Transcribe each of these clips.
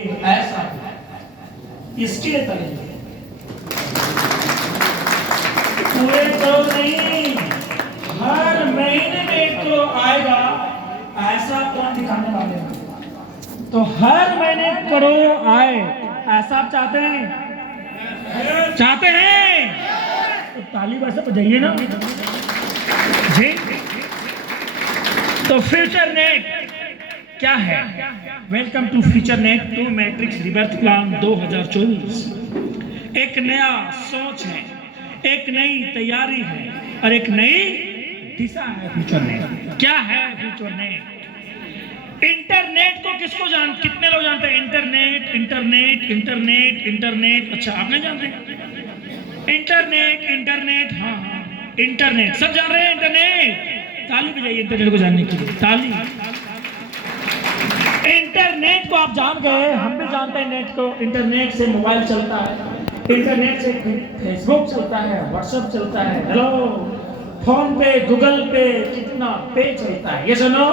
ऐसा इसके तले पूरे तो नहीं, हर महीने में एक तो आएगा। ऐसा कौन दिखाने वाले हैं? तो हर महीने करोड़ आए, ऐसा आप चाहते हैं? चाहते हैं तो ताली वैसे बजाइए ना जी। तो फ्यूचर नेट क्या है? Welcome to future net to matrix rebirth plan 2024। एक नया सोच है, एक नई तैयारी है और एक नई दिशा है फ्यूचर नेट। क्या है फ्यूचर नेट? इंटरनेट को कितने लोग जानते हैं? Internet internet internet internet. अच्छा, आप नहीं जानते? इंटरनेट इंटरनेट, हाँ हाँ इंटरनेट सब जान रहे हैं। इंटरनेट, ताली बजाइए इंटरनेट को जानने के लिए, ताली। इंटरनेट को आप जान गए, हम भी जानते हैं नेट को। इंटरनेट से मोबाइल चलता है, इंटरनेट से फेसबुक चलता है, व्हाट्सएप चलता है, हेलो फोन पे, गूगल पे, कितना पे चलता है। ये सुनो,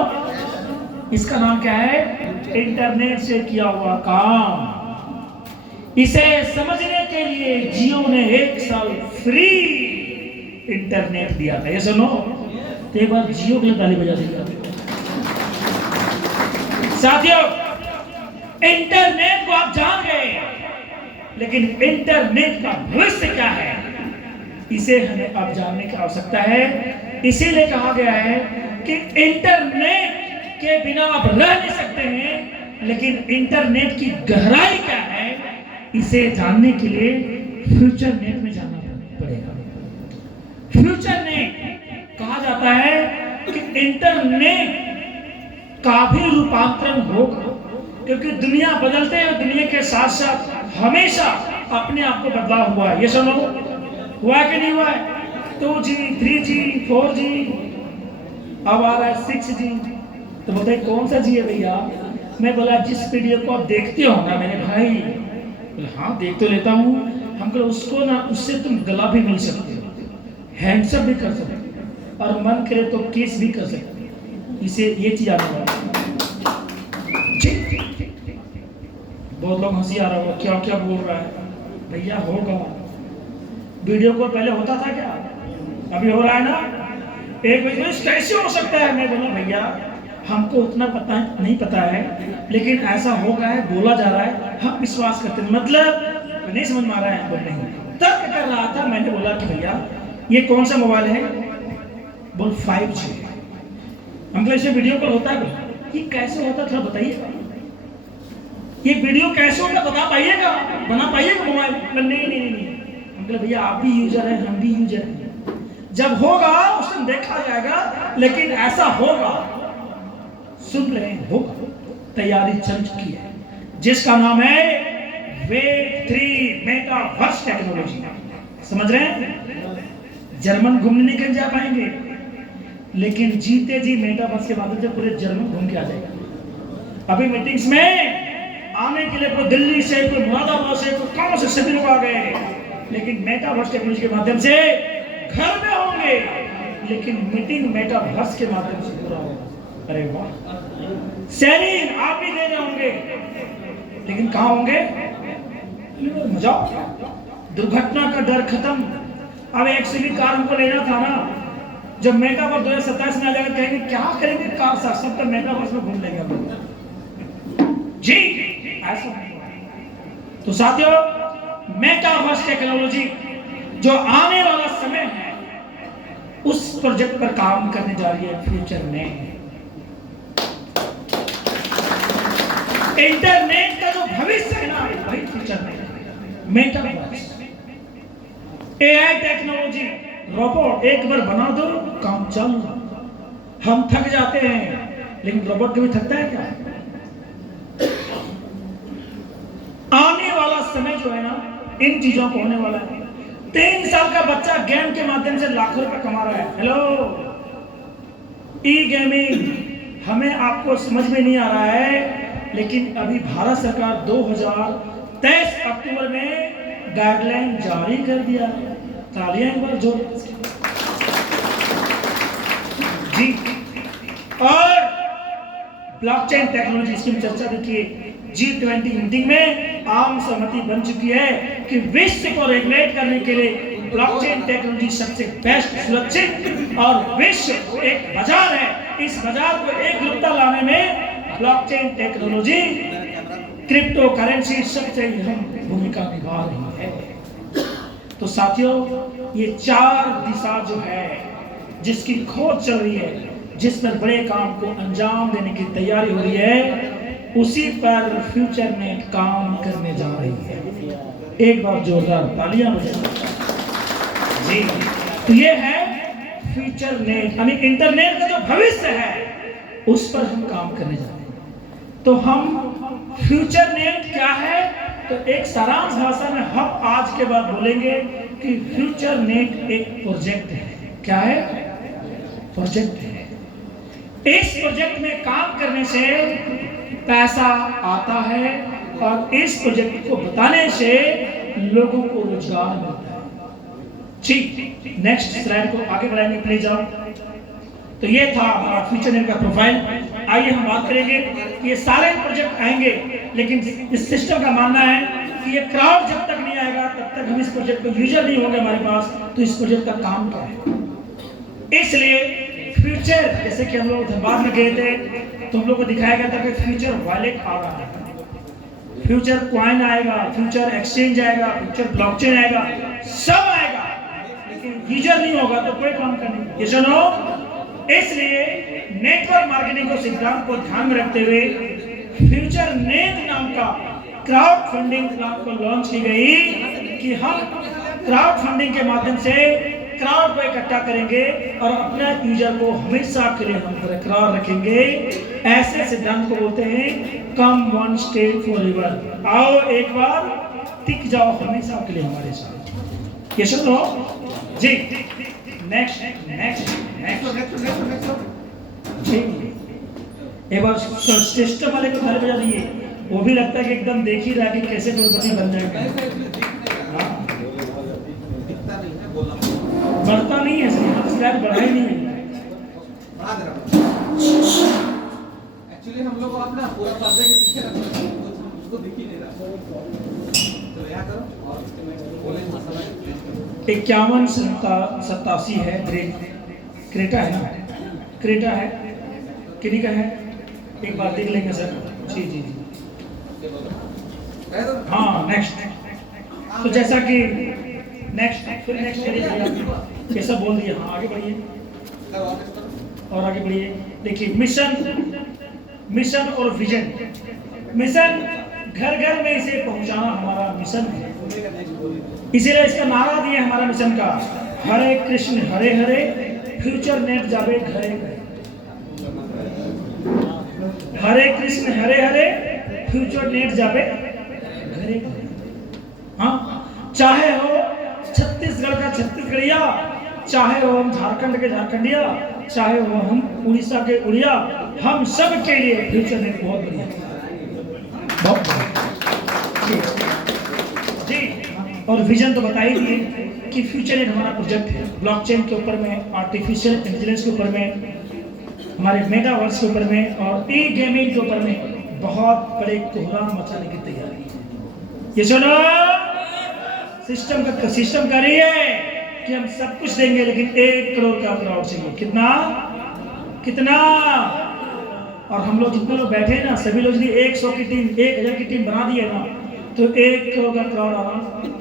इसका नाम क्या है? इंटरनेट से किया हुआ काम। इसे समझने के लिए जियो ने 1 साल फ्री इंटरनेट दिया था। ये सुनो, तो एक बार जियो के लिए ताली बजा दीजिए साथियों। इंटरनेट को आप जान गए, लेकिन इंटरनेट का भविष्य क्या है, इसे हमें अब जानने की आवश्यकता है। इसीलिए कहा गया है कि इंटरनेट के बिना आप रह नहीं सकते हैं, लेकिन इंटरनेट की गहराई क्या है, इसे जानने के लिए फ्यूचर नेट में जाना पड़ेगा। फ्यूचर नेट कहा जाता है कि इंटरनेट का भी रूपांतरण होगा, क्योंकि दुनिया बदलते हैं, दुनिया के साथ साथ हमेशा अपने आप को बदला हुआ है। ये सुनो, हुआ कि नहीं हुआ है? 2G 3G 4G, अब आ रहा है 6G। तो बताइए कौन सा जी है भैया? मैं बोला जिस वीडियो को आप देखते हो ना मेरे भाई, बोले हाँ देख तो लेता हूँ। हम बोले उसको ना, उससे तुम गला भी मिल सकते हो, हैंडशेक भी कर सकते हो, और मन करे तो किस भी कर सकते हो। इसे ये चीज आने वाला। बहुत लोग हंसी आ रहा होगा, क्या क्या बोल रहा है भैया? होगा। वीडियो को पहले होता था क्या? अभी हो रहा है ना। एक बजे कैसे हो सकता है? मैं बोला भैया हमको उतना पता नहीं पता है, लेकिन ऐसा हो गया है, बोला जा रहा है, हम विश्वास करते हैं। मतलब नहीं समझ में आ रहा है? बोल नहीं, तर्क कर रहा था। मैंने बोला कि भैया ये कौन सा मोबाइल है? बोल 5G। हम इसे वीडियो कॉल होता है, ये कैसे होता था बताइए? ये वीडियो कैसे होता बता पाइएगा? बना पाइएगा मोबाइल? नहीं नहीं नहीं। हम कहे भैया आप भी यूजर हैं, हम भी यूजर हैं, जब होगा उस दिन देखा जाएगा, लेकिन ऐसा होगा, सुन रहे हैं, होगा, तैयारी चल चुकी है, जिसका नाम है वेब 3 मेटावर्स टेक्नोलॉजी। समझ रहे हैं? जर्मन घूमने नहीं कर जा पाएंगे, लेकिन जीते जी मेटावर्स के माध्यम से पूरे जर्मन घूम के आ जाएगा। अभी मीटिंग्स में आने के लिए कोई दिल्ली से, कोई मुरादाबाद से, कोई कौन से सभी लोग आ गए, लेकिन मेटावर्स टेक्नोलॉजी के माध्यम से घर में होंगे, लेकिन मीटिंग मेटावर्स के माध्यम से पूरा होगा। अरे वाह, सैनिक आप भी दे रहे होंगे, लेकिन कहाँ होंगे? मजा, दुर्घटना का डर खत्म। अब एक सिली कार हमको लेना था ना, जब मेटावर्स 2027 में आ जाएगा, कहेंगे क्या करेंगे कार साथ, सब तो मेटावर्स में घूम लेंगे जी। ऐसा तो साथियों, मेटावर्स टेक्नोलॉजी जो आने वाला समय है, उस प्रोजेक्ट पर काम करने जा रही है फ्यूचर नेट। इंटरनेट का जो भविष्य है ना, वही future net, metaverse, AI technology, robot एक बार बना दो काम चल। हम थक जाते हैं, लेकिन रोबोट कभी थकता है क्या? आने वाला समय जो है ना, इन चीजों को होने वाला है। 3 साल का बच्चा गेम के माध्यम से लाखों रुपए कमा रहा है। हेलो, ई गेमिंग हमें आपको समझ में नहीं आ रहा है, लेकिन अभी भारत सरकार 2023 अक्टूबर में गाइडलाइन जारी कर दिया। तालियां एक बार जोर जी। और ब्लॉकचेन टेक्नोलॉजी, इसकी चर्चा देखिए, G20 मीटिंग में आम सहमति बन चुकी है कि विश्व को रेगुलेट करने के लिए ब्लॉकचेन टेक्नोलॉजी सबसे बेस्ट, सुरक्षित और विश्व एक बाजार है। इस बाजार को एकरूपता लाने में ब्लॉकचेन टेक्नोलॉजी, क्रिप्टो करेंसी सबसे अहम भूमिका निभा रही है। तो साथियों, ये 4 दिशा जो है जिसकी खोज चल रही है, जिस पर बड़े काम को अंजाम देने की तैयारी हो रही है, उसी पर फ्यूचर नेट काम करने जा रही है। एक बार जोरदार तालियां बजाएं जी। तो ये है फ्यूचर नेट, यानी इंटरनेट का जो भविष्य है उस पर हम काम करने जा रहे हैं। तो हम फ्यूचर नेट क्या है, तो एक सारांश भाषा में हम आज के बाद बोलेंगे कि फ्यूचर नेट एक प्रोजेक्ट है। क्या है? प्रोजेक्ट है। इस प्रोजेक्ट में काम करने से पैसा आता है और इस प्रोजेक्ट को बताने से लोगों को रोजगार मिलता है। ठीक, नेक्स्ट स्लाइड को आगे बढ़ाएंगे, प्लीज आओ। तो ये था हमारा फ्यूचर नेट का प्रोफाइल। आइए हम बात करेंगे, ये सारे प्रोजेक्ट आएंगे, लेकिन इस सिस्टम का मानना है कि ये क्राउड जब तक नहीं आएगा तब तक हम इस प्रोजेक्ट को यूजर नहीं होंगे हमारे पास, तो इस प्रोजेक्ट का काम क्या है। इसलिए फ्यूचर, जैसे कि हम लोग धनबाद में गए थे तो हम लोग को दिखाया गया था कि फ्यूचर वॉलेट आ रहा है, फ्यूचर कॉइन आएगा, फ्यूचर एक्सचेंज आएगा, फ्यूचर ब्लॉकचेन आएगा, सब आएगा, लेकिन यूजर नहीं होगा तो कोई काम करने। ये सुनो, इसलिए नेटवर्क मार्केटिंग को सिद्धांत को ध्यान में रखते हुए फ्यूचर नेट नाम का क्राउड फंडिंग प्लान को लॉन्च की गई कि हम क्राउड फंडिंग के माध्यम से क्राउड को इकट्ठा करेंगे और अपने यूजर को हमेशा के लिए हम बरकरार रखेंगे। ऐसे सिद्धांत को बोलते हैं कम वन स्टे फॉरएवर। आओ एक बार टिक जाओ हमेशा के लिए हमारे साथ। ये सुनो जी। नेक्स्ट जी, एक बार सिस्टम वाले को घर बजा दिए, वो भी लगता है कि एकदम देख ही रहा कि कैसे करोड़पति बन जाएगा। बढ़ता नहीं है, स्लैब बढ़ा ही नहीं है। एक्चुअली हम लोग को अपना पूरा पर्दे के पीछे रखना है, उसको दिख ही नहीं रहा। तो यहाँ करो और बोले मसाला 5187 है। क्रेटा है ना, क्रेटा है, किन्हीं का है, एक बार देख लेंगे सर। जी जी जी, हाँ नेक्स्ट। तो जैसा कि नेक्स्ट, फिर नेक्स्ट कैसा बोल दिया। हाँ आगे बढ़िए और आगे बढ़िए। देखिए मिशन और विजन। मिशन घर घर में इसे पहुंचाना हमारा मिशन है, इसीलिए इसका नारा दिया हमारा मिशन का, हरे कृष्ण हरे हरे फ्यूचर नेट जावे घरे घरे। हरे कृष्ण हरे हरे फ्यूचर नेट जावे घरे घरे। हाँ, चाहे हो छत्तीसगढ़ का छत्तीसगढ़िया, चाहे हो हम झारखंड के झारखंडिया, चाहे हो हम उड़ीसा के उड़िया, हम सब के लिए फ्यूचर नेट बहुत बढ़िया, बहुत जी। और विजन तो बता ही दिए कि फ्यूचर नेट हमारा प्रोजेक्ट है ब्लॉकचेन के ऊपर में, आर्टिफिशियल इंटेलिजेंस के ऊपर में, हमारे मेटावर्स के ऊपर में और ई गेमिंग के ऊपर में बहुत बड़े कोहराम मचाने की तैयारी है। ये सुनो, सिस्टम कर रही है कि हम सब कुछ देंगे, लेकिन 1 करोड़ का क्राउड चाहिए। कितना और हम लोग जितने लोग बैठे हैं ना, सभी लोग यदि 100 की टीम 1000 की टीम बना दी है ना, तो 1 करोड़ का क्राउड आना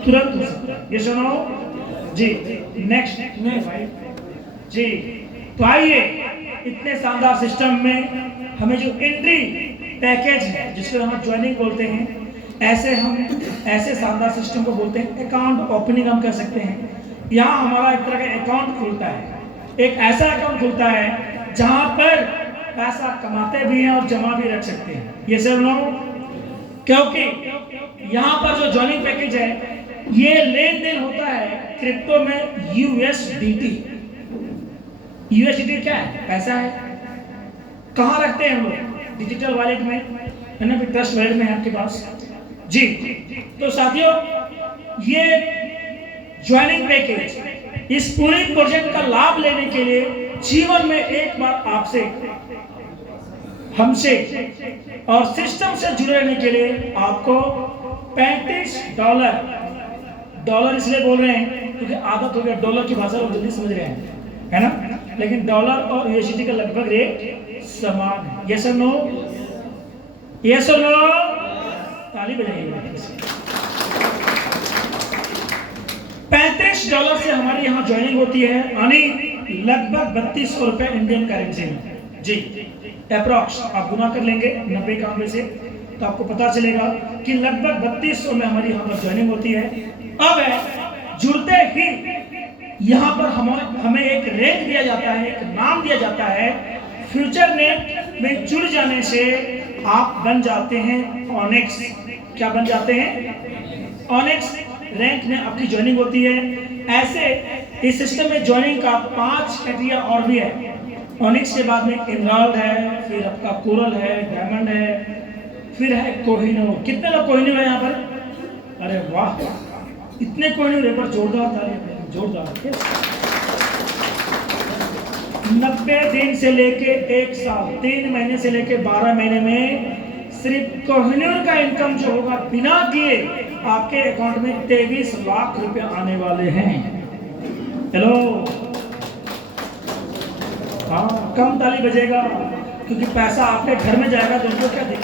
तुरंत हो सकता है। ये सुनो जी। नेक्स्ट में भाई जी, तो आइए इतने शानदार सिस्टम में हमें जो एंट्री पैकेज है, जिसको हम ज्वाइनिंग बोलते हैं, ऐसे शानदार सिस्टम को बोलते हैं अकाउंट ओपनिंग हम कह सकते हैं। यहाँ हमारा एक तरह का अकाउंट खुलता है, एक ऐसा अकाउंट खुलता है जहाँ पर पैसा कमाते भी हैं और जमा भी रख सकते हैं। ये सब लोग, क्योंकि यहाँ पर जो ज्वाइनिंग पैकेज है, ये लेन देन होता है क्रिप्टो में USDT। USDT क्या है? पैसा है। कहाँ रखते हैं हम लोग? डिजिटल वॉलेट में है ना, ट्रस्ट वॉलेट में है आपके पास जी। तो साथियों, ये ज्वाइनिंग पैकेज, इस पूरे प्रोजेक्ट का लाभ लेने के लिए जीवन में एक बार आपसे हमसे और सिस्टम से जुड़े रहने के लिए आपको $35, डॉलर इसलिए बोल रहे हैं क्योंकि आदत हो गया, डॉलर की भाषा लोग जल्दी समझ रहे हैं, है ना, लेकिन डॉलर और यूएसडी का लगभग रेट समान है। यस और नो? यस और नो? ताली बजाइएगा। $35 से हमारी यहाँ ज्वाइनिंग होती है, यानी लगभग 3200 रुपए इंडियन करेंसी में जी, अप्रॉक्स आप गुना कर लेंगे 90 से तो आपको पता चलेगा कि लगभग 3200 में हमारी यहाँ पर ज्वाइनिंग होती है। अब जुड़ते ही यहाँ पर हमें एक रैंक दिया जाता है, एक नाम दिया जाता है। फ्यूचर नेट में जुड़ जाने से आप बन जाते हैं ऑनिक्स। क्या बन जाते हैं? ऑनिक्स रैंक में आपकी ज्वाइनिंग होती है। ऐसे इस सिस्टम में ज्वाइनिंग का 5 कैटेगरी और भी है। ऑनिक्स के बाद में एमराल्ड है, फिर आपका कोरल है, डायमंड है, फिर है कोहिनूर। कितने लोग कोहिनूर है यहाँ पर? अरे वाह, इतने कोहिनूर पर जोरदार ताली, जोरदार। 90 दिन से लेके 1 साल, 3 महीने से लेके 12 महीने में सिर्फ कोहिनूर का इनकम जो होगा बिना किए आपके अकाउंट में 23 लाख रुपए आने वाले हैं। हेलो, हाँ, कम ताली बजेगा क्योंकि पैसा आपके घर में जाएगा तो उनको क्या देगा?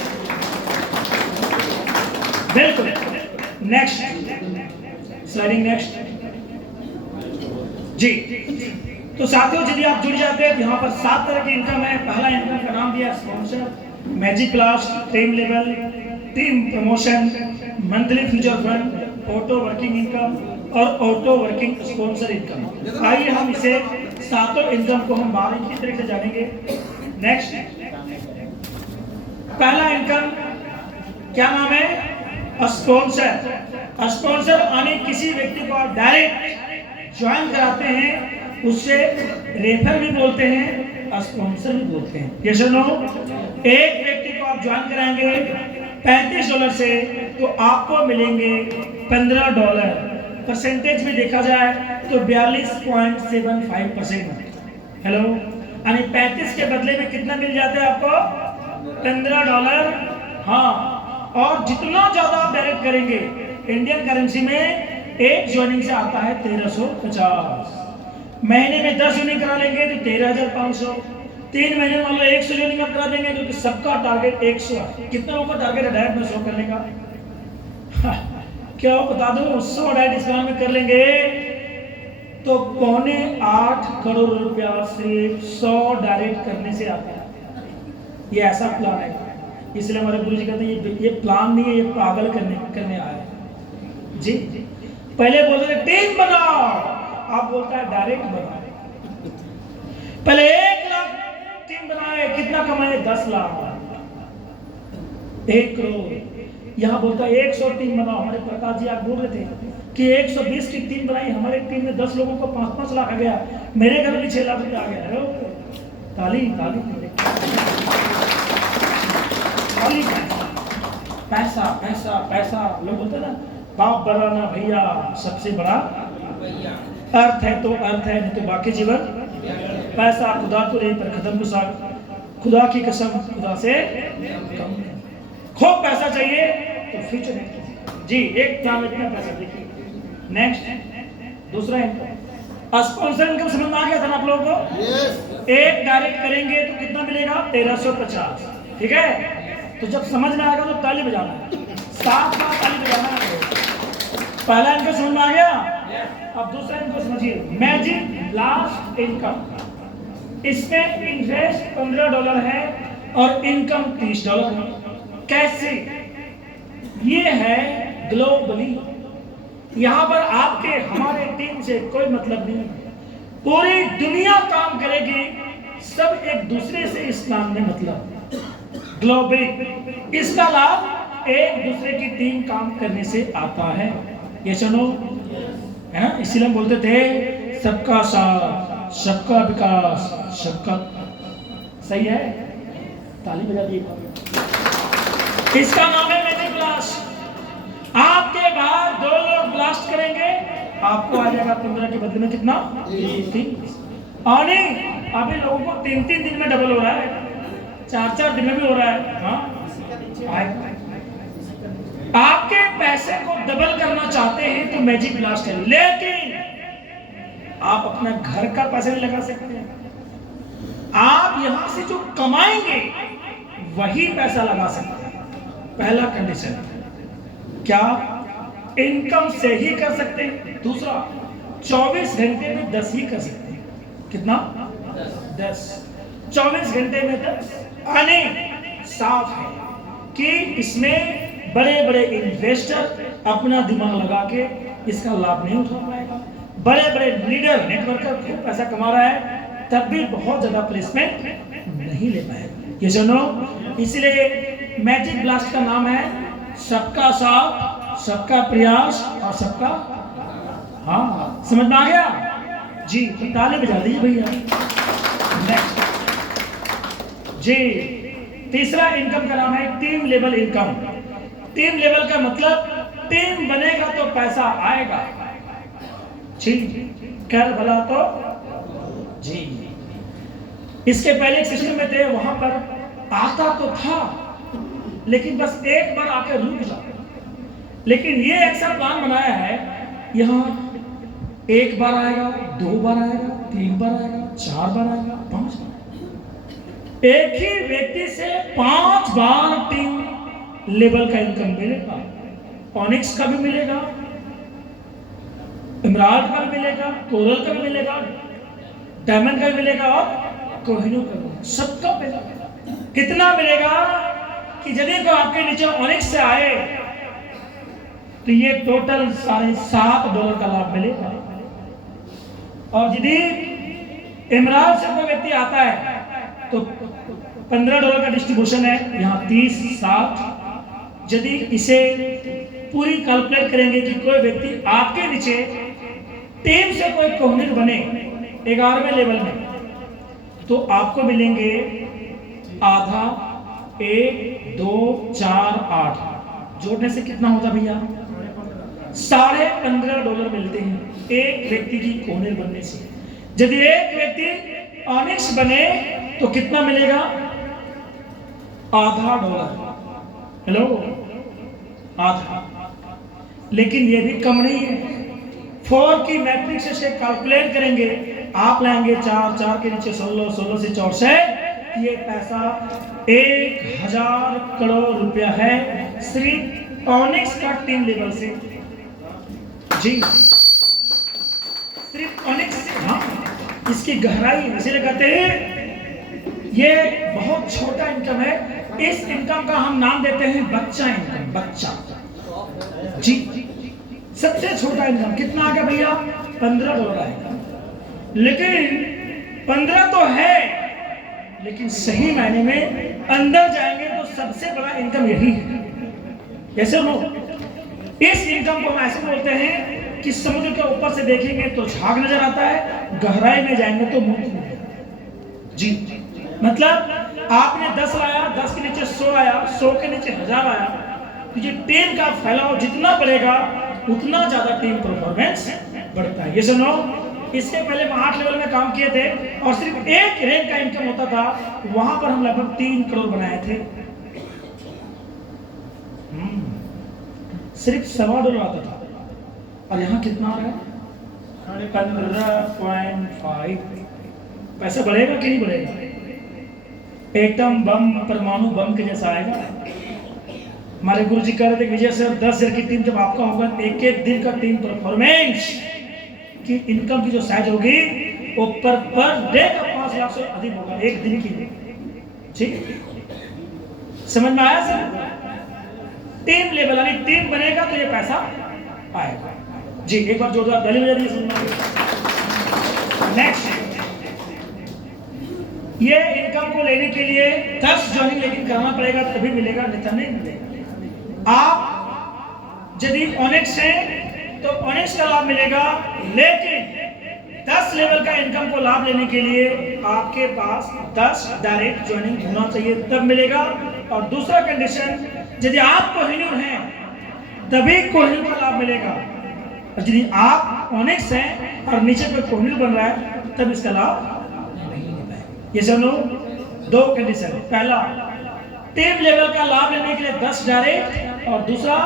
बिल्कुल। नेक्स्ट स्लाइडिंग, नेक्स्ट जी। तो साथियों, यदि आप जुड़ जाते हैं तो यहाँ पर 7 तरह की इनकम है। पहला इनकम का नाम दिया sponsor, magic blast, team level, team promotion, monthly future fund, auto working income और ऑटो वर्किंग स्पॉन्सर इनकम। आइए हम इसे सातों इनकम को हम बारीकी तरह से जानेंगे। नेक्स्ट, पहला इनकम क्या नाम है? स्पॉन्सर। स्पॉन्सर यानी किसी व्यक्ति को आप डायरेक्ट ज्वाइन कराते हैं, उससे रेफर भी बोलते हैं, स्पॉन्सर भी बोलते हैं। ये सुनो, एक व्यक्ति को आप ज्वाइन कराएंगे $35 से तो आपको मिलेंगे $15। परसेंटेज में देखा जाए तो 42.75%। हेलो, यानी 35 के बदले में कितना मिल जाता है आपको? $15। हाँ, और जितना ज्यादा आप डायरेक्ट करेंगे इंडियन करेंसी में एक ज्वाइनिंग से आता है 1350। महीने में 10 ज्वाइनिंग करा लेंगे तो 13,500। 3 महीने में 100 ज्वाइनिंग आप करा देंगे क्योंकि सबका टारगेट 100 है। कितना लोगों का टारगेट है डायरेक्ट में 100 करने का? क्या बता दो, 100 डायरेक्ट इस बार में कर लेंगे तो 7.25 करोड़ रुपया सिर्फ 100 डायरेक्ट करने से आता है। ये ऐसा प्लान है, इसलिए हमारे गुरु जी कहते हैं ये प्लान नहीं है, ये पागल करने आया है जी। पहले बोलते थे टीम बनाओ, आप बोलता है डायरेक्ट बनाओ। पहले 1 लाख टीम बनाए, कितना कमाए? 10 लाख, 1 करोड़। यहाँ बोलता है 100 टीम बनाओ। हमारे प्रकाश जी आप बोल रहे थे कि 120 की टीम बनाई, हमारे टीम में 10 लोगों को 5-5 लाख आ गया, मेरे घर में 6 लाख रुपया आ गया। ताली ताली ताली। पैसा पैसा पैसा, लोग बोलते ना बाप बड़ा ना भैया, सबसे बड़ा अर्थ है तो अर्थ है, नहीं तो बाकी जीवन पैसा। खुदा तो नहीं पर खत्म को साथ, खुदा की कसम खुदा से कम। खूब पैसा चाहिए तो फ्यूचर नेट जी, एक प्लान इतना पैसा। देखिए नेक्स्ट, दूसरा इनकम स्पॉन्सर इनकम समझ में आ गया था ना आप लोगों को? एक डायरेक्ट करेंगे तो कितना मिलेगा? 1350। ठीक है, तो जब समझ में आएगा तो ताली बजाना है, साथ साथ ताली बजाना है। पहला इनकम समझ में आ गया, अब दूसरा इनकम समझिए, मैजिक ब्लास्ट इनकम। इसमें इन्वेस्ट $15 है और इनकम $30 है। कैसे? ये है ग्लोबली, यहाँ पर आपके हमारे टीम से कोई मतलब नहीं, पूरी दुनिया काम करेगी, सब एक दूसरे से इस काम में मतलब ग्लोबली। इसका लाभ एक दूसरे की टीम काम करने से आता है। ये सुनो, है ना, इसीलिए हम बोलते थे सबका साथ, सबका विकास, सबका। सही है, ताली बजा दी। इसका नाम है मैजिक ब्लास्ट। आपके बाहर 2 लोग ब्लास्ट करेंगे, आपको आ जाएगा 15 के बदले में कितना? 30। और नहीं, अभी लोगों को 3-3 दिन में डबल हो रहा है, 4-4 दिन में भी हो रहा है। हाँ, आएगा। आपके पैसे को डबल करना चाहते हैं तो मैजिक ब्लास्ट है, लेकिन आप अपना घर का पैसा नहीं लगा सकते। आप यहां से जो कमाएंगे वही पैसा लगा सकते हैं। पहला कंडीशन क्या, इनकम से ही कर सकते हैं। दूसरा, 24 घंटे में 10 ही कर सकते हैं। कितना? 10। 24 घंटे में 10। यानी साफ है कि इसमें बड़े बड़े इन्वेस्टर अपना दिमाग लगा के इसका लाभ नहीं उठा पाएगा। बड़े बड़े लीडर नेटवर्कर खूब पैसा कमा रहा है, तब भी बहुत ज्यादा प्लेसमेंट नहीं ले पाएगा। ये सुनो, इसलिए मैजिक ब्लास्ट का नाम है सबका साथ, सबका प्रयास और सबका, हाँ समझ में आ गया जी? तो ताली बजा दीजिए भैया। नेक्स्ट जी, तीसरा इनकम का नाम है team level income. Team level का मतलब टीम बनेगा तो पैसा आएगा। जी, कर भला तो जी। इसके पहले एक सिस्टम में थे, वहां पर आता तो था लेकिन बस एक बार आके रुक जाता। लेकिन ये एक्शन प्लान बनाया है, यहाँ एक बार आएगा, 2 बार आएगा, 3 बार आएगा, 4 बार आएगा, 5 बार। एक ही व्यक्ति से 5 बार टीम लेवल का इनकम मिलेगा। ऑनिक्स का भी मिलेगा, इमराल्ड का भी मिलेगा, कोरल का भी मिलेगा, डायमंड का भी मिलेगा और कोहिनूर का भी, सबका मिलेगा। कितना मिलेगा कि यदि को आपके नीचे ऑनिक्स से आए तो ये टोटल $7.5 का लाभ मिलेगा। और यदि इमराल्ड से कोई व्यक्ति आता है तो $15 का डिस्ट्रीब्यूशन है, यहाँ 30, 60। यदि इसे पूरी कैलकुलेट करेंगे कि कोई व्यक्ति आपके नीचे टीम से कोई कोहिनूर बने 11वें लेवल में, तो आपको मिलेंगे आधा, 1, 2, 4, 8 जोड़ने से कितना होता भैया? $15.5 मिलते हैं एक व्यक्ति की कोहिनूर बनने से। यदि एक व्यक्ति ऑनिक्स बने तो कितना मिलेगा? $0.5। हेलो, आधा। लेकिन ये भी कम नहीं है। 4 की मैट्रिक्स से कैलकुलेट करेंगे, आप लाएंगे 4, 4 के नीचे 16, 16 से 64, ये पैसा 1000 करोड़ रुपया है सिर्फ ऑनिक्स का टीम लेवल से। जी, सिर्फ ऑनिक्स से। हाँ, इसकी गहराई इसीलिए कहते हैं ये बहुत छोटा इनकम है। इस इनकम का हम नाम देते हैं बच्चा इनकम। बच्चा जी, सबसे छोटा इनकम कितना आ गया भैया? $15 आएगा। लेकिन 15 तो है, लेकिन सही मायने में अंदर जाएंगे तो सबसे बड़ा इनकम यही है। कैसे लोग इस इनकम को हम ऐसे बोलते हैं कि समुद्र के ऊपर से देखेंगे तो झाग नजर आता है, गहराई में जाएंगे तो मोती। जी, मतलब आपने 10 लाया, 10 के नीचे 100 आया, 100 के नीचे 1000 आया, तो ये टीम का फैलाव जितना बढ़ेगा उतना ज्यादा टीम परफॉर्मेंस बढ़ता है। ये सुनो, इसके पहले हम 8 लेवल में काम किए थे और सिर्फ एक रैंक का इनकम होता था, वहां पर हम लगभग 3 करोड़ बनाए थे। सिर्फ $1.25 आता था, और यहाँ कितना आ रहा है? 15.5। पैसा बढ़ेगा कि नहीं बढ़ेगा? एटम बम, परमाणु बम के जैसा आएगा। हमारे गुरु जी कह रहे थे विजय सर, 10,000 की टीम जब आपका होगा, एक दिन का टीम परफॉर्मेंस की इनकम की जो साइज होगी वो पर डे का 5 लाख से अधिक होगा एक दिन की। ठीक, समझ में आया सर? टीम लेवल यानी टीम बनेगा तो ये पैसा आएगा। जी, एक बार जोरदार ताली बजा दीजिए। नेक्स्ट, ये इनकम को लेने के लिए 10 ज्वाइनिंग लेकिन करना पड़ेगा, तभी मिलेगा, नहीं नहीं मिलेगा। आप यदि ऑनिक्स है तो ऑनिक्स का लाभ मिलेगा, लेकिन 10 लेवल का इनकम को लाभ लेने के लिए आपके पास 10 डायरेक्ट ज्वाइनिंग होना चाहिए, तब मिलेगा। और दूसरा कंडीशन, यदि आप कोहिनूर हैं तभी कोहिनूर का लाभ मिलेगा, और यदि आप ऑनिक्स हैं और नीचे पे कोहिनूर बन रहा है तब इसका लाभ नहीं मिलेगा। ये सुनो, 2 कंडीशन। पहला, टीम लेवल का लाभ लेने के लिए 10 डायरेक्ट, और दूसरा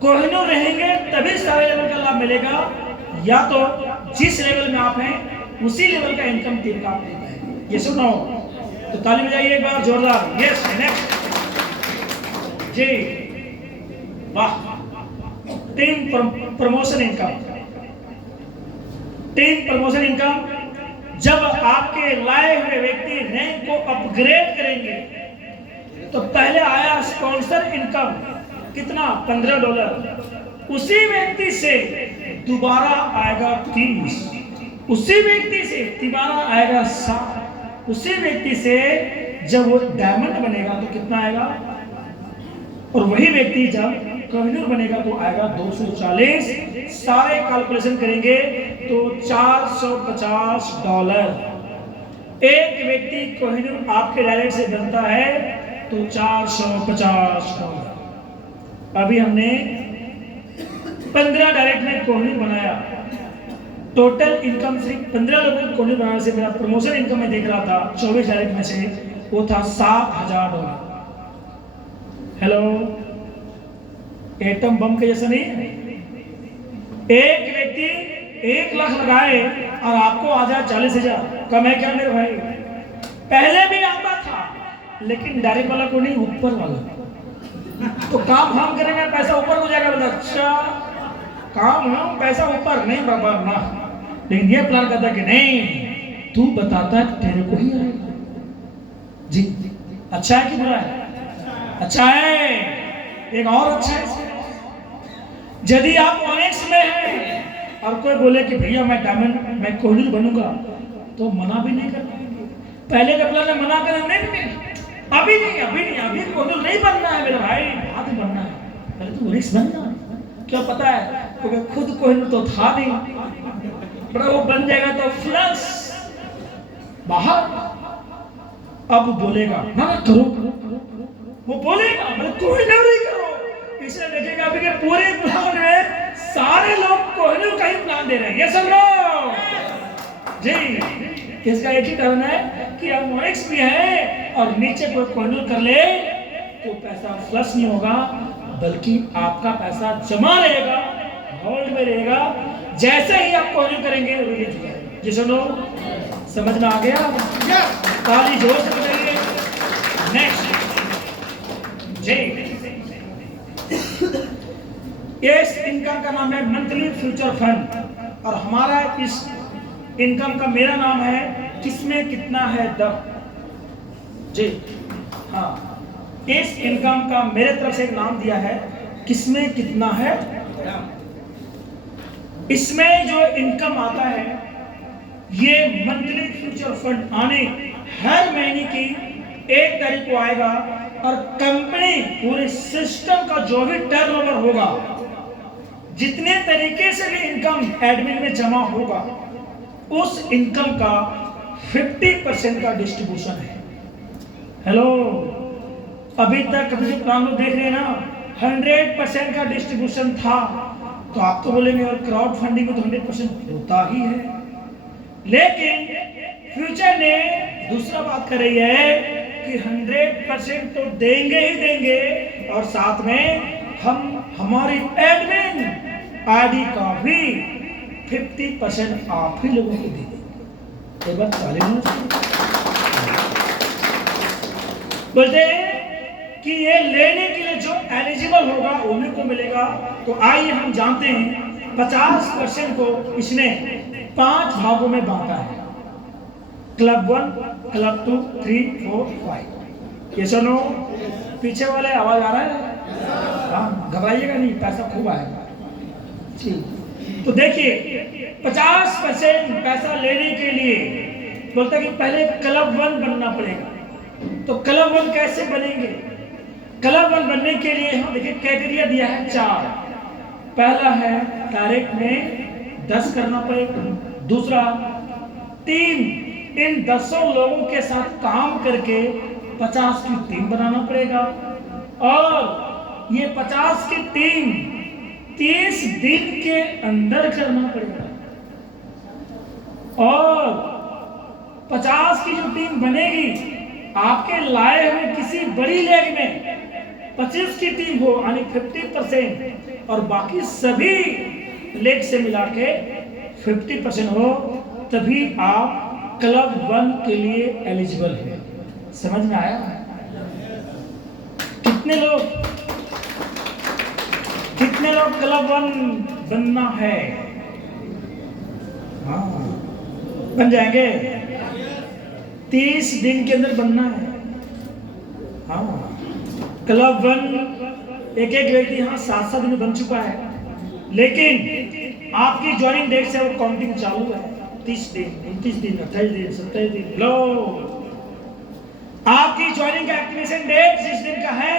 कोहिनूर रहेंगे तभी सारे लेवल का लाभ मिलेगा, या तो जिस लेवल में आप हैं उसी लेवल का इनकम टीम का आप देता है। ये सुनो, तो ताली बजाइए एक बार जोरदार। यस, नेक्स्ट जी, वाह। Team promotion income. Team promotion income, जब आपके लाए हुए व्यक्ति रैंक को अपग्रेड करेंगे तो पहले आया स्पॉन्सर इनकम, कितना? $15। उसी व्यक्ति से दोबारा आएगा 30, उसी व्यक्ति से दोबारा आएगा 60, उसी व्यक्ति से जब वो डायमंड बनेगा तो कितना आएगा, और वही व्यक्ति जब कोहिनूर बनेगा तो आएगा 240। सारे कैलकुलेशन करेंगे तो $450। एक व्यक्ति कोहिनूर आपके डायरेक्ट से बनता है तो $450। अभी हमने 15 डायरेक्ट में कोहिनूर बनाया। टोटल इनकम से 15 लोगों को कोहिनूर बनाने से मेरा प्रमोशन इनकम में देख रहा था 24 डायरेक्ट में से वो था $7,000। हेलो, एटम बम के जैसा नहीं। एक व्यक्ति 1 लाख लगाए और आपको आ जाए 40,000, कम है क्या मेरे भाई? पहले भी आता था, लेकिन डायरेक्ट वाला को नहीं, ऊपर वाला। तो काम हम करेंगे, पैसा ऊपर हो जाएगा। बोला अच्छा, काम हम, पैसा ऊपर नहीं बाबा ना। लेकिन ये प्लान करता कि नहीं, तू बताता तेरे को ही आएगा जी। अच्छा है कि बुरा है? अच्छा है। एक और अच्छा है, यदि आप ऑनेक्स में हैं और कोई बोले कि भैया मैं डायमंड, मैं कोहिनूर बनूंगा, तो मना भी नहीं कर पाएंगे। पहले का प्लान मना कर, नहीं अभी नहीं, अभी कोहिनूर नहीं बनना है मेरा भाई, बाद में बनना है, पहले तो ऑनेक्स बनना है। क्या पता है, क्योंकि खुद कोहिनूर तो था नहीं, बड़ा वो बन जाएगा तो फ्लश बाहर। अब बोलेगा ना करो, वो बोलेगा मतलब कोहिनूर ही करो। इसे देखेगा अभी के पूरे प्लान में सारे लोग कोहिनूर का ही प्लान दे रहे हैं। ये सब लोग जी, इसका एक ही कारण है कि अब ऑनेक्स भी है और नीचे कोई कोहिनूर कर ले तो पैसा फ्लश नहीं होगा, बल्कि आपका पैसा जमा रहेगा, होल्ड में रहेगा। जैसे ही आप कोहिनूर करेंगे रिलीज हो जाएगा। जी सुनो, समझ में आ गया? ताली जोर से बजाइए। नेक्स्ट जी, इस इनकम का नाम है मंथली फ्यूचर फंड, और हमारा इस इनकम का मेरा नाम है किसमें कितना है दम जी। हाँ, इस इनकम का मेरे तरफ से एक नाम दिया है किसमें कितना है दम। इसमें जो इनकम आता है ये मंथली फ्यूचर फंड आने हर महीने की 1 तारीख को आएगा, और कंपनी पूरे सिस्टम का जो भी टर्नओवर होगा, जितने तरीके से भी इनकम एडमिन में जमा होगा, उस इनकम का 50% का डिस्ट्रीब्यूशन है। हेलो, अभी तक कभी जो प्लान देख रहे हैं ना, 100% का डिस्ट्रीब्यूशन था, तो आप तो बोलेंगे और क्राउड फंडिंग में तो 100% होता ही है। लेकिन फ्यूचर ने दूसरा बात कर रही है कि 100% तो देंगे ही देंगे, और साथ में हम हमारी एडमिन आईडी का भी 50% आप ही लोगों को दे देंगे। एक बात बोलते हैं कि ये लेने के लिए जो एलिजिबल होगा उन्हीं को मिलेगा। तो आइए हम जानते हैं 50% को इसने 5 भागों में बांटा है। Club 1, club 2, 3, 4, 5। ये सुनो, पीछे वाले आवाज आ रहा है? हाँ, घबराइएगा नहीं, पैसा खूब आएगा। ठीक, तो देखिए 50% पैसा लेने के लिए बोलता है कि पहले क्लब 1 बनना पड़ेगा। तो क्लब 1 कैसे बनेंगे? क्लब 1 बनने के लिए हम देखिए क्राइटेरिया दिया है 4। पहला है डायरेक्ट में 10 करना पड़ेगा। दूसरा, टीम, इन 10 लोगों के साथ काम करके 50 की टीम बनाना पड़ेगा, और ये 50 की टीम 30 दिन के अंदर करना पड़ेगा। और 50 की जो टीम बनेगी, आपके लाए हुए किसी बड़ी लेग में 25 की टीम हो यानी 50% और बाकी सभी लेग से मिला के 50% हो, तभी आप क्लब 1 के लिए एलिजिबल है। समझ में आया? कितने लोग क्लब 1 बनना है? हाँ, बन जाएंगे। 30 दिन के अंदर बनना है। हाँ, क्लब 1 एक व्यक्ति यहाँ 7 दिन में बन चुका है, लेकिन आपकी ज्वाइनिंग डेट से वो काउंटिंग चालू है। 30 दिन, 29 दिन, 28 दिन, 27 दिन। लो, आपकी ज्वाइनिंग का एक्टिवेशन डेट जिस दिन का है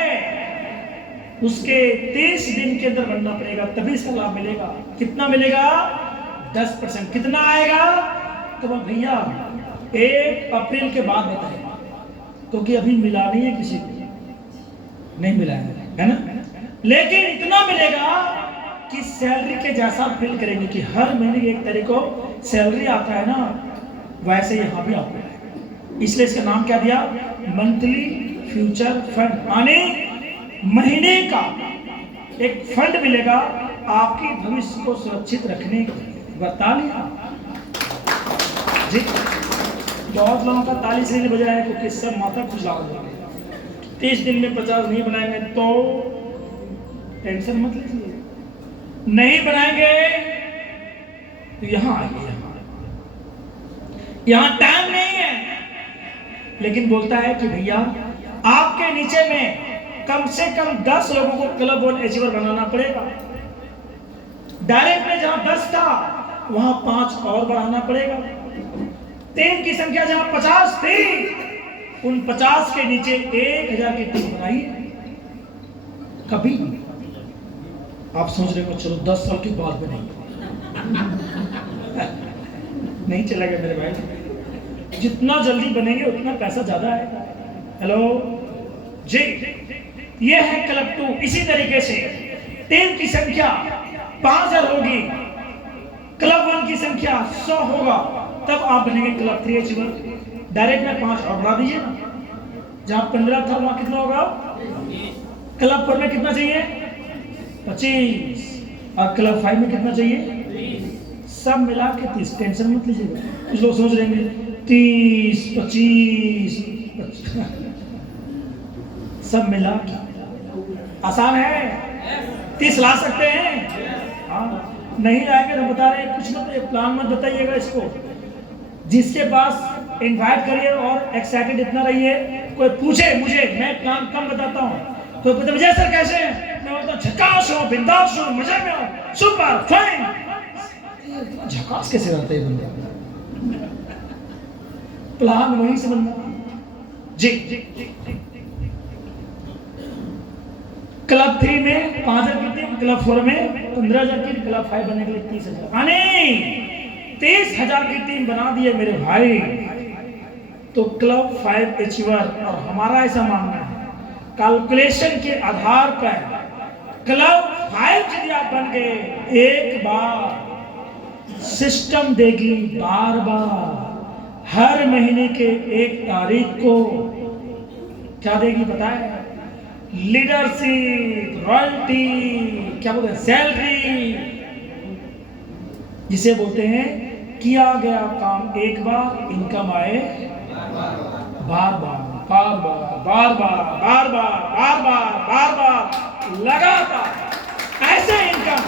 उसके 30 दिन के अंदर बनना पड़ेगा, तभी इसका लाभ मिलेगा। कितना मिलेगा? 10%। कितना आएगा? तो भैया 1 अप्रैल के बाद बताएगा, क्योंकि अभी मिला नहीं है, किसी को नहीं मिला है ना। लेकिन इतना मिलेगा कि सैलरी के जैसा फील करेंगे कि हर महीने की 1 तारीख को सैलरी आता है ना, वैसे यहाँ भी आता है। इसलिए इसका नाम क्या दिया? Monthly future fund. माने महीने का एक फंड मिलेगा आपकी भविष्य को सुरक्षित रखने के लिए। बता लिया जी। बहुत लोगों का ताली से नहीं बजा है, क्योंकि सब माथा खुशला हो जाएंगे। 30 दिन में 50 नहीं बनाएंगे तो टेंशन मत लीजिए, नहीं बनाएंगे तो यहां आइए। यहां टाइम नहीं है, लेकिन बोलता है कि भैया आपके नीचे में कम से कम 10 लोगों को क्लब 1 अचीवर बनाना पड़ेगा। डायरेक्ट में जहां 10 था वहां 5 और बढ़ाना पड़ेगा। टीम की संख्या जहां 50 थी, उन 50 के नीचे 1000 की टीम बनाइए। कभी आप सोच रहे हो चलो 10 साल के बाद बनेंगे, नहीं चलेगा मेरे भाई। जितना जल्दी बनेंगे उतना पैसा ज्यादा आएगा। हेलो जी, ये है क्लब 2। इसी तरीके से टीम की संख्या 5000 होगी, क्लब 1 की संख्या 100 होगा, तब आप बनेंगे क्लब 3 अचीवर। डायरेक्ट में 5 और बढ़ा दीजिए। जहां 15 था वहां कितना होगा? क्लब 4 में कितना चाहिए? 25। और क्लब 5 में कितना चाहिए? सब मिला के 30। टेंशन मत लीजिएगा। कुछ लोग सोच रहे हैं 30, 25, सब मिला के आसान है। 30 ला सकते हैं। हाँ, नहीं लाएंगे तो बता रहे हैं, कुछ मत प्लान मत बताइएगा इसको। जिसके पास इनवाइट करिए और एक्साइटेड इतना रहिए। कोई पूछे मुझे, मैं प्लान कम बताता हूँ। कोई पूछे विजय सर कैसे हैं, मैं बोलता हूँ झकास हो, बिंदास हो, मजे में हो, सुपर फाइन। झकास कैसे रहता है बंदा? प्लान वहीं से बनना जी। क्लब 3 में 5000 की टीम, क्लब 4 में 15000 की, क्लब 5 बनने के लिए 30000। यानी 30000 की टीम बना दिए मेरे भाई, तो क्लब 5 अचीवर। और हमारा ऐसा मानना है, कैलकुलेशन के आधार पर क्लब 5 यदि आप बन गए, एक बार सिस्टम देगी बार बार हर महीने के 1 तारीख को क्या देगी बताए? लीडरशिप, रॉयल्टी, क्या बोलते हैं, सैलरी, जिसे बोलते हैं किया गया काम एक बार, इनकम आए बार बार बार बार बार बार बार बार बार बार बार बार लगातार ऐसे इनकम।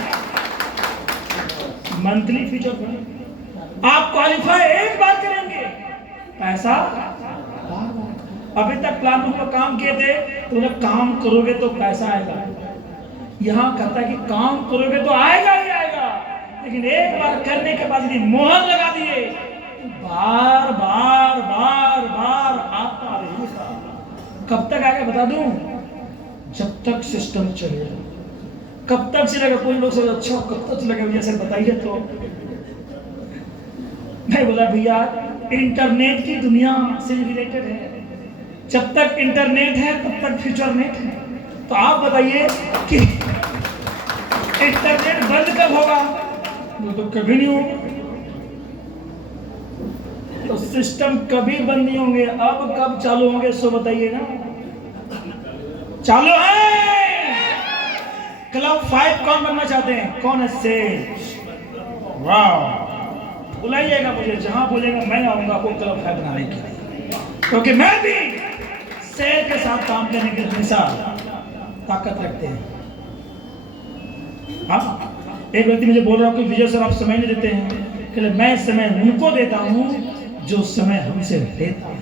मंथली फ्यूचर फंड आप क्वालिफाई एक बार करेंगे, पैसा बार बार। अभी तक प्लान में काम किए थे, तो जब काम करोगे तो पैसा आएगा। यहां कहता है कि काम करोगे तो आएगा ही आएगा, लेकिन एक बार करने के बाद यदि मोहर लगा दिए तो बार बार बार बार आता रहेगा। कब तक आएगा बता दूं? जब तक सिस्टम चलेगा। कब तक चलेगा? कोई लोग सोच अच्छा कब तक चलेगा भैया सर बताइए। तो मैं बोला भैया इंटरनेट की दुनिया से रिलेटेड है। जब तक इंटरनेट है तब तक फ्यूचर नेट है। तो आप बताइए कि इंटरनेट बंद कब होगा? वो तो कभी नहीं होगा। तो सिस्टम कभी बंद नहीं होंगे। अब कब चालू होंगे सो बताइए ना। चालू है। क्लब 5 कौन बनना चाहते हैं? कौन है सेठ? वाह, बुलाइएगा मुझे, जहां बोलेगा मैं आऊंगा आपको क्लब 5 बनाने के लिए, क्योंकि मैं भी शेर के साथ काम करने की हमेशा ताकत रखते हैं। हाँ, एक व्यक्ति मुझे बोल रहा है कि विजय सर आप समय नहीं देते हैं। कि मैं समय उनको देता हूं जो समय हमसे लेता है।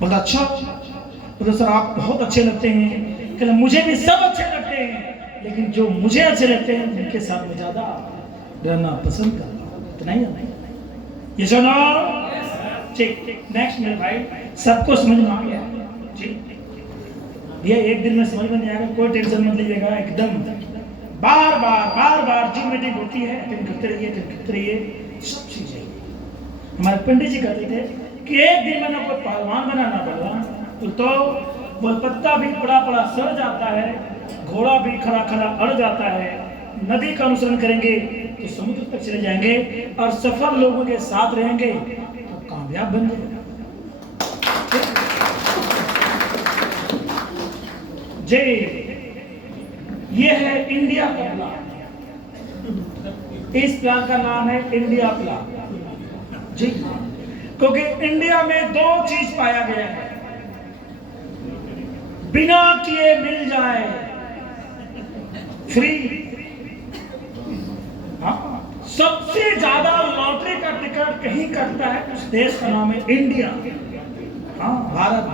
बोला अच्छा, बोला सर आप बहुत अच्छे लगते हैं। कि मुझे भी सब अच्छे लगते हैं, लेकिन जो मुझे अच्छे लगते हैं उनके साथ में ज्यादा रहना पसंद करता हूं। तो नहीं ये सुनो ठीक। नेक्स्ट मेरे भाई, सबको समझ में आ गया जी? ये एक दिन में समझ में नहीं आएगा, कोई टेंशन मत लीजिएगा। एकदम बार बार जो मीटिंग होती है तुम करते रहिए सब चीजें। हमारे पंडित जी कहते थे कि एक दिन में ना कोई पहलवान बनाना पड़ा तो बोलपत्ता भी पड़ा सड़ जाता है, घोड़ा भी खड़ा अड़ जाता है। नदी का अनुसरण करेंगे तो समुद्र तक चले जाएंगे, और सफल लोगों के साथ रहेंगे तो कामयाब बन जाएंगे। जी, ये है इंडिया का प्लान। इस प्लान का नाम है इंडिया प्लान जी, क्योंकि इंडिया में 2 चीज पाया गया है। बिना किए मिल जाए फ्री। हाँ, सबसे ज्यादा लॉटरी का टिकट कहीं कटता है, उस देश का नाम है इंडिया। हाँ, भारत।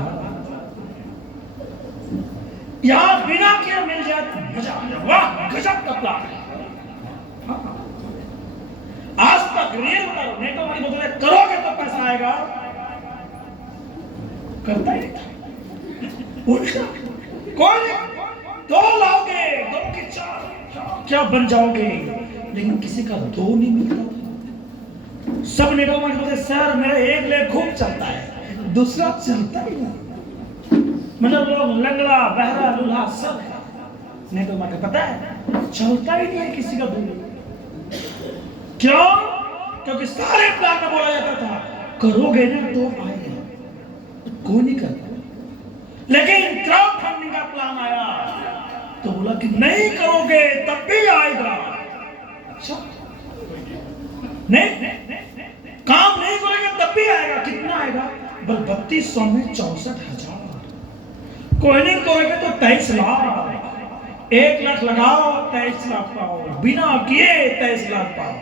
यहां बिना किए मिल जाए तो मजा आ जाए। वाह, गजब का प्लान है। हाँ। आज तक रियल नेटो वाली बदले करोगे तो पैसा आएगा, करता ही कोई 2 लाओगे, 2 के 4 क्या बन जाओगे, लेकिन किसी का 2 नहीं मिलता। सब नेटो वाली बदले सर मेरा 1 लेख खूब चलता है, दूसरा चलता ही नहीं। मतलब लोग लंगड़ा बहरा लूल्हा सब है, नहीं तो मैं पता है चलता ही नहीं है किसी का दूर। क्यों? क्योंकि सारे प्लान में बोला जाता था करोगे ना तो आएगा, कोई नहीं करता। लेकिन क्राउड फंडिंग का प्लान आया तो बोला कि नहीं करोगे तब भी आएगा। अच्छा, नहीं काम नहीं करोगे तब भी आएगा। कितना आएगा? बस 3200 में 64,000। कोई नहीं करोगे तो 23 लाख। 1 लाख लगाओ 23 लाख पाओ, बिना किए 23 लाख पाओ।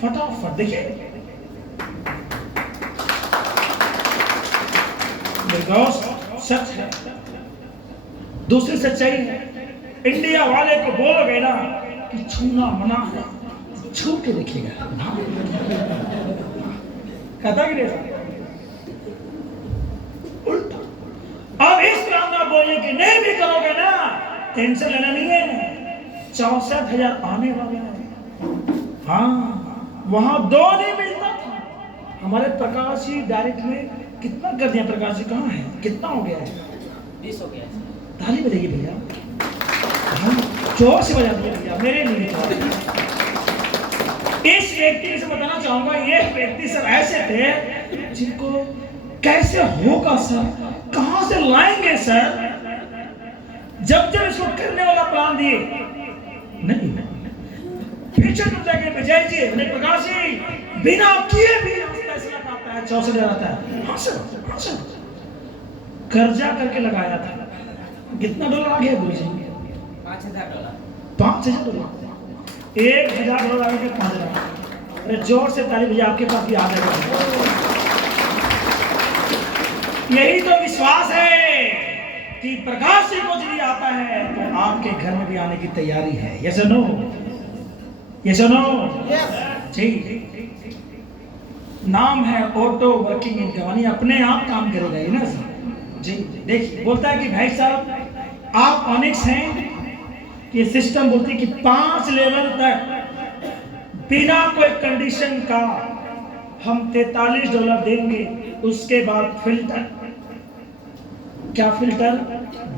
फटाफट देखिए, सच है। दूसरी सच्चाई है, इंडिया वाले को बोलोगे ना कि छूना मना है, छू के देखिएगा। कहता कि नहीं? उल्टा। अब इस प्लान में बोलिए कि नहीं भी करोगे ना, टेंशन लेना नहीं है, 64,000 आने वाला है। हाँ, वहां 2 नहीं मिलता था। हमारे प्रकाश जी डायरेक्ट में कितना कर दिया? प्रकाश जी कहाँ है? कितना हो गया है? 20 हो गया। ताली बजाइए भैया, जोर से बजा दिए भैया मेरे लिए। इस व्यक्ति से बताना चाहूंगा, ये व्यक्ति सर ऐसे थे जिनको कैसे होगा सर, कहां से लाएंगे सर? जब इसको करने वाला प्लान दिए नहीं, पीछे टूट जाएंगे। विजय जी, प्रकाश जी, बिना किए भी फैसला आता है, 64,000 आता है। हाँ सर, कर्जा करके लगाया था। कितना डॉलर आ गया गुरु जी? $5,000। $5,000। $1,000 आ गए, 5,000। अरे जोर से ताली भैया, आपके पास भी आ जाएगा। यही तो विश्वास है कि प्रकाश जी को यदि आता है तो आपके घर में भी आने की तैयारी है। Yes no? Yes no? जी। नाम है ऑटो वर्किंग इनकम, अपने आप काम करेगा ये ना जी। देखिए, बोलता है कि भाई साहब आप ऑनिक्स हैं, ये सिस्टम बोलती है कि 5 लेवल तक बिना कोई कंडीशन का हम $43 देंगे। उसके बाद फिल्टर, क्या फिल्टर?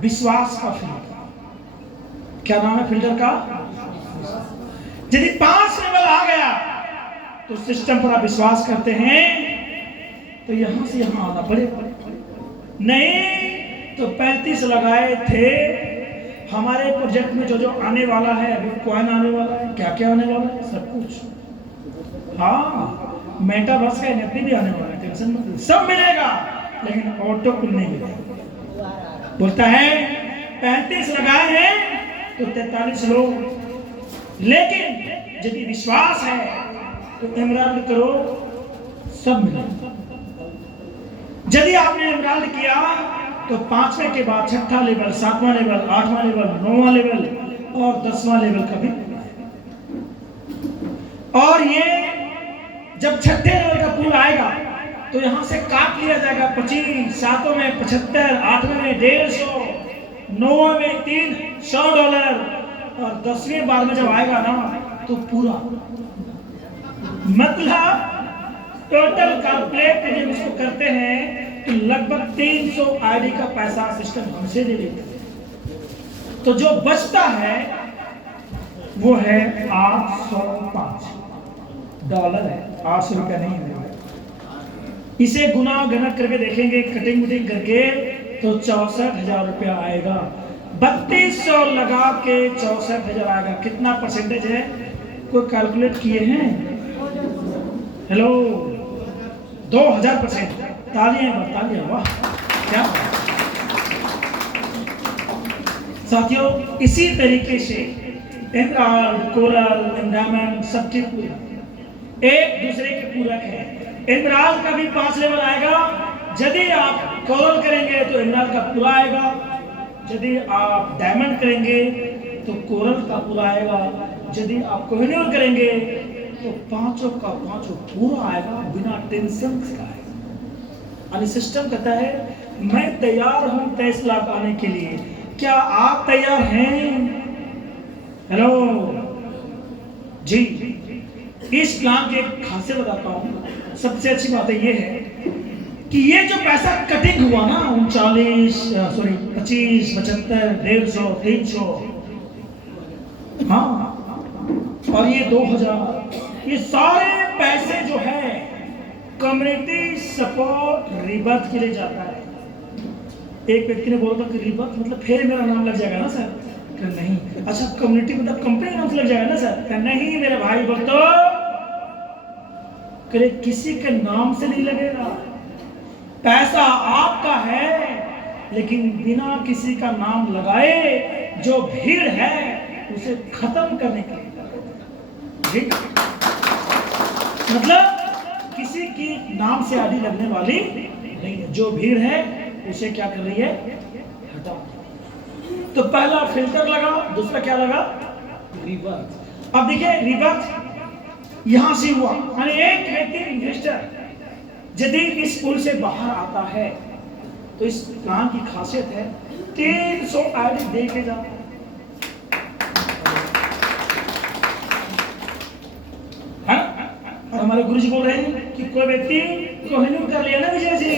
विश्वास का फिल्टर। क्या नाम है फिल्टर का? यदि 5 लेवल आ गया तो सिस्टम पर आप विश्वास करते हैं तो यहाँ से यहाँ आना पड़ेगा। नहीं तो 35 लगाए थे। हमारे प्रोजेक्ट में जो जो आने वाला है, अभी कॉइन आने वाला है, क्या क्या आने वाला है, सब कुछ। हाँ, मेटावर्स का एनएफटी भी आने वाला है, टेंशन मत, सब मिलेगा, लेकिन ऑटो कुल नहीं मिलेगा। बोलता है 35 लगाए हैं तो 43 लो, लेकिन यदि विश्वास है तो एमराल्ड करो, सब मिलेगा। यदि आपने एमराल्ड किया तो 5वें के बाद 6ठा लेवल, 7वां लेवल, 8वां लेवल, 9वां लेवल और 10वां लेवल का भी। और ये जब 6ठे लेवल का पुल आएगा तो यहां से काट लिया जाएगा 25, 7वें में 75, 8वें में 150, 9वें में $300 और 10वें बार में जब आएगा ना तो पूरा, मतलब टोटल कैलकुलेट जब इसको करते हैं तो लगभग 300 आईडी का पैसा सिस्टम हमसे ले लेता है। तो जो बचता है वो है $805 है, 800 रुपया नहीं है। इसे गुना गणक करके देखेंगे, कटिंग वटिंग करके, तो 64,000 रुपया आएगा। 3200 लगा के 64,000 आएगा। कितना परसेंटेज है, कोई कैलकुलेट किए हैं? हेलो, 2000%। तालियां, वाह क्या। साथियों, इसी तरीके से एमराल्ड, कोरल, एंडामंड सबके पूरक, एक दूसरे के पूरक है। एमराल्ड का भी 5 लेवल आएगा। यदि आप कोरल करेंगे तो एमराल्ड का पूरा आएगा, यदि आप डायमंड करेंगे तो कोरल का पूरा आएगा, यदि आप कोहिनूर करेंगे तो 5 का 5 पूरा आएगा, बिना टेंशन का आएगा। और सिस्टम कहता है मैं तैयार हूं 23 लाख आने के लिए, क्या आप तैयार हैं? हेलो जी। इस प्लान की एक खासियत बताता हूं। सबसे अच्छी बात ये है कि ये जो पैसा कटिंग हुआ ना, 39 सॉरी 25, 75, 150, 300, हाँ, और ये 2000, ये सारे पैसे जो है कम्युनिटी सपोर्ट रिबर्थ के लिए जाता है। एक व्यक्ति ने बोला था कि रिबर्थ मतलब फिर मेरा नाम लग जाएगा ना सर? नहीं। अच्छा, कम्युनिटी मतलब कंपनी नाम से लग जाएगा ना सर? नहीं मेरे भाई, बोल तो करे किसी के नाम से नहीं लगेगा। पैसा आपका है, लेकिन बिना किसी का नाम लगाए जो भीड़ है उसे खत्म करने के लिए, मतलब किसी की नाम से आदि लगने वाली नहीं है। जो भीड़ है उसे क्या कर रही है, हटा। तो पहला फिल्टर लगा, दूसरा क्या लगा, रिवर्स। अब देखिए रिवर्स यहां से हुआ, यानी एक व्यक्ति इन्वेस्टर यदि इस पुल से बाहर आता है तो इस प्लान की खासियत है 300 आईडी दे के जाता है। और हमारे गुरु जी बोल रहे हैं कि कोई व्यक्ति कोहिनूर कर लिया ना विजय जी,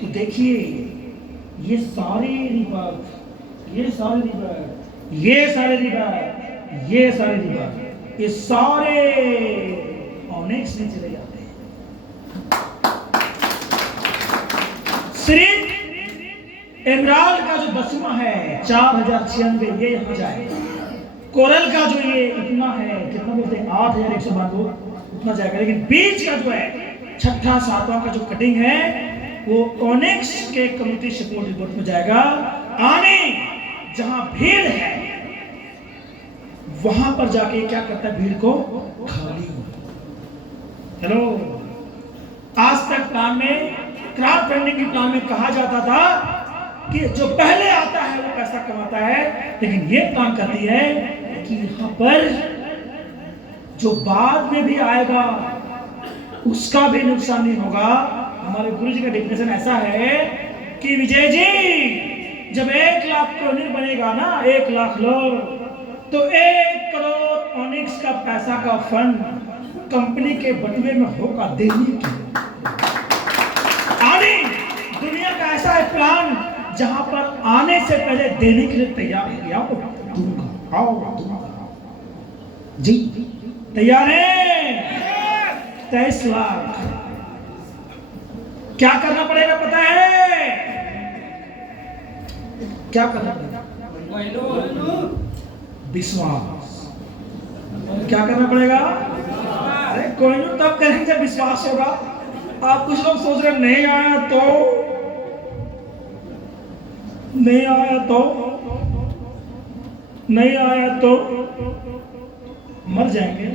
तो देखिए ये सारे रिवर्स, ये सारे रिवर्स, ये सारे रिवर्स, ये सारे रिवर्स, ये सारे ऑनेक्स में चले जाते हैं। सिर्फ एमराल्ड का जो 10वां है 4096, ये यहां जाएगा। कोरल का जो ये इतना है, कितना बोलते हैं 8192, उतना जाएगा। लेकिन बीच का जो है 6ठा 7वां का जो कटिंग है वो ऑनेक्स के कम्युनिटी सपोर्ट रिपोर्ट में जाएगा। आने जहां भीड़ है वहां पर जाके क्या करता है, भीड़ को खाली। हेलो, आज तक प्लान में, क्राउड फंडिंग की प्लान में कहा जाता था कि जो पहले आता है वो पैसा कमाता है, लेकिन ये प्लान कहती है कि यहां पर जो बाद में भी आएगा उसका भी नुकसान नहीं होगा। हमारे गुरु जी का डेफिनेशन ऐसा है कि विजय जी जब 1 लाख कोहिनूर बनेगा ना, 1 लाख लोग, तो 1 करोड़ ऑनिक्स का पैसा का फंड कंपनी के बटुए में होगा देने के। आने दुनिया का ऐसा है प्लान जहां पर आने से पहले देने के लिए तैयार है। आओ दूंगा, आओ दूंगा जी, तैयार है? 23 लाख क्या करना पड़ेगा पता है? क्या करना पड़ेगा? विश्वास। क्या करना पड़ेगा? अरे कोई नहीं, तब करेंगे जब विश्वास होगा। आप कुछ लोग सोच रहे नहीं आया तो, नहीं आया तो, नहीं आया तो मर जाएंगे,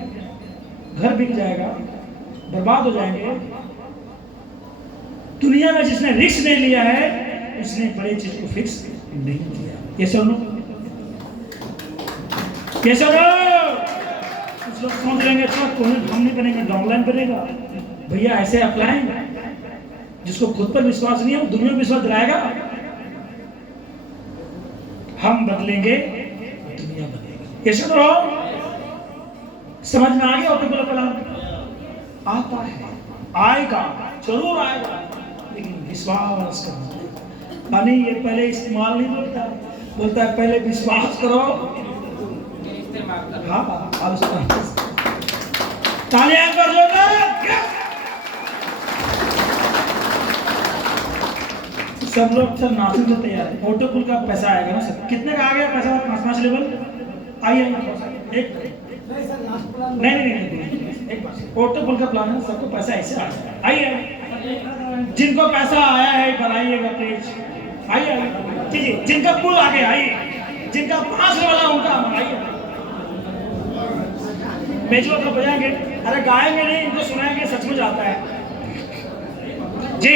घर बिक जाएगा, बर्बाद हो जाएंगे। दुनिया में जिसने रिस्क नहीं लिया है उसने बड़े चीज को फिक्स नहीं किया। ये सुनो, ये सुनो। कुछ लोग सोच लेंगे अच्छा कोई हम नहीं बनेंगे, डाउनलाइन बनेगा। भैया ऐसे अप्लाई, जिसको खुद पर विश्वास नहीं है वो दुनिया में विश्वास दिलाएगा। हम बदलेंगे, दुनिया बदलेगी। ये सुनो, समझ में आ गया? ऑटोमेटिक प्लान आता है, आएगा, जरूर आएगा, लेकिन विश्वास करना। नहीं, ये पहले इस्तेमाल नहीं बोलता, बोलता है पहले विश्वास करो। हाँ, तालियां कर दो ना। सब लोग सब नाचने को तैयार है। ऑटो पुल का पैसा आएगा ना सर? कितने का आ गया पैसा? 5-5 लेवल। आइए एक नहीं, एक बार ऑटो पुल का प्लान है, सबको पैसा ऐसे आ जाएगा। आइए, जिनको पैसा आया है बनाइएगा प्लीज। आइए जी जी, जिनका पुल आ गया आइए, जिनका 5 लेवल है उनका आइए। बेचो तो बजाएंगे, अरे गाएंगे नहीं, इनको सुनाएंगे, सच में जाता है जी।